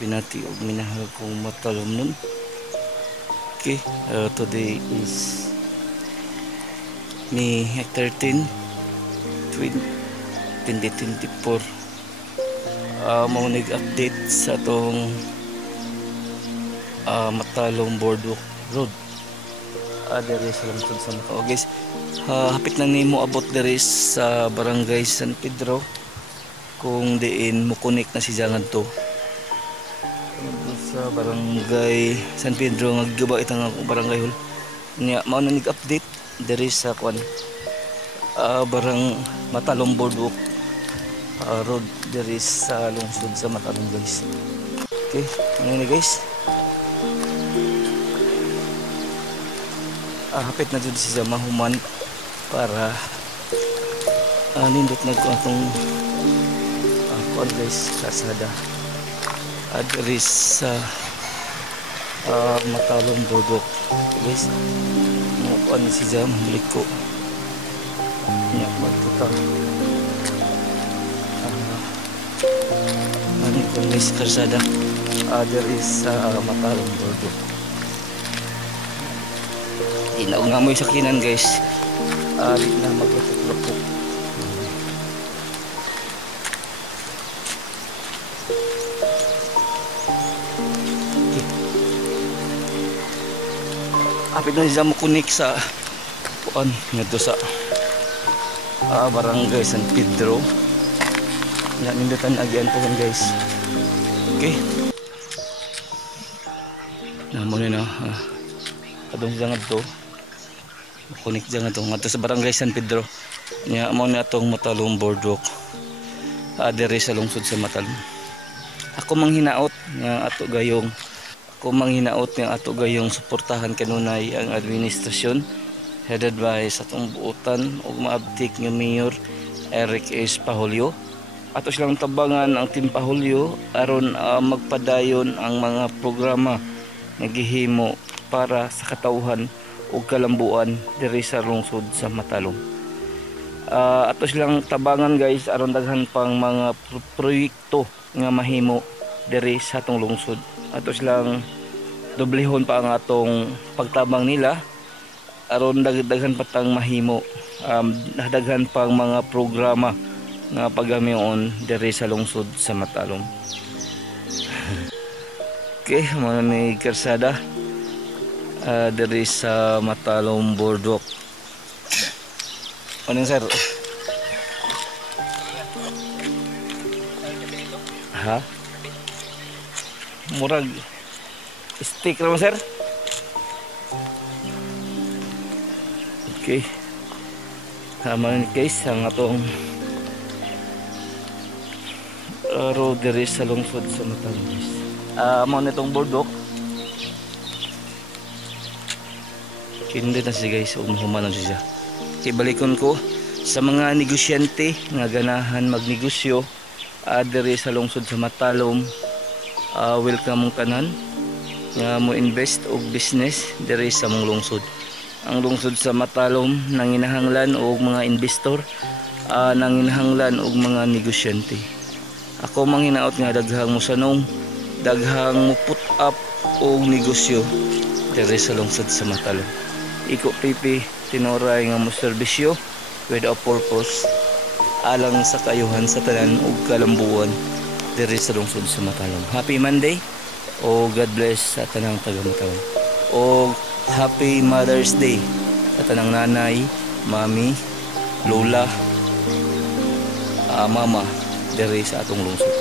Binati og minahal kong matalom nun. Okay, today is May 13, 2024. Maunig update sa itong Matalom Boardwalk Road. Dere sa lungsod sa Macao. Guys, hapit na nimo abot dere sa Barangay San Pedro kung diin mukunik na si Jangan to. Sa Barangay San Pedro nga itang barangay hall nya mao na nig-update diri sa kwan barang Matalom Boardwalk road diri sa lungsod sa Matalom, guys. Okay, ano ni guys, hapit na jud siya mahuman para nindot na ko atong kwan guys, kasada diri sa Matalom Boardwalk, guys. Mo ni si Jam balik ko nya magtuta ano ko guys, karsada diri sa Matalom Boardwalk. Inaw nga mo yung sakinan, guys. Di na maglapok-lapok. Apit na siya mukunik sa kuan ngadto sa Barangay San Pedro. Nya nindutan agian po guys. Okay. Namo na adong siya ngadto. Mukunik siya ngadto sa Barangay San Pedro. Nya mo na atong Matalom Boardwalk. Diri sa lungsod sa Matalom. Ako manghinaot nga ato gayong suportahan kanunay ang administrasyon headed by sa atong buotan ug maabtik nga Mayor Eric S. Pahulio. Ato silang tabangan ang Team Pahulio aron magpadayon ang mga programa nga gihimo para sa katawhan ug kalambuan diri sa lungsod sa Matalom. Ato silang tabangan, guys, aron daghan pang mga proyekto nga mahimo diri sa atong lungsod. Ato silang doblehon pa ang atong pagtabang nila aron daghan patang mahimo, daghan pang mga programa nga pagamion diri sa lungsod sa Matalom. Okay, mga ni karsada diri sa Matalom Boardwalk. Ano sir? Murag stick naman sir. Okay, man guys ang atong road diri sa lungsod sa Matalom, guys. Mo nitong boardwalk hindi na siya, guys, human na siya. Ibalikon ko sa mga negosyante nga ganahan magnegosyo diri sa lungsod sa Matalom. Welcome mong tanan nga mo invest og business diri sa mong lungsod. Ang lungsod sa Matalom nanginahanglan og mga investor, nanginahanglan og mga negosyante. Ako manghinaot nga daghang musanong, daghang mo put up og negosyo diri sa lungsod sa Matalom. Iko pipi tinoray nga mo serbisyo with a purpose alang sa kayuhan sa tanan ug kalambuan diri sa lungsod sa Matalom. Happy Monday o God bless sa tanang taga Matalom. O Happy Mother's Day sa tanang nanay, mami, lola, mama diri sa atong lungsod.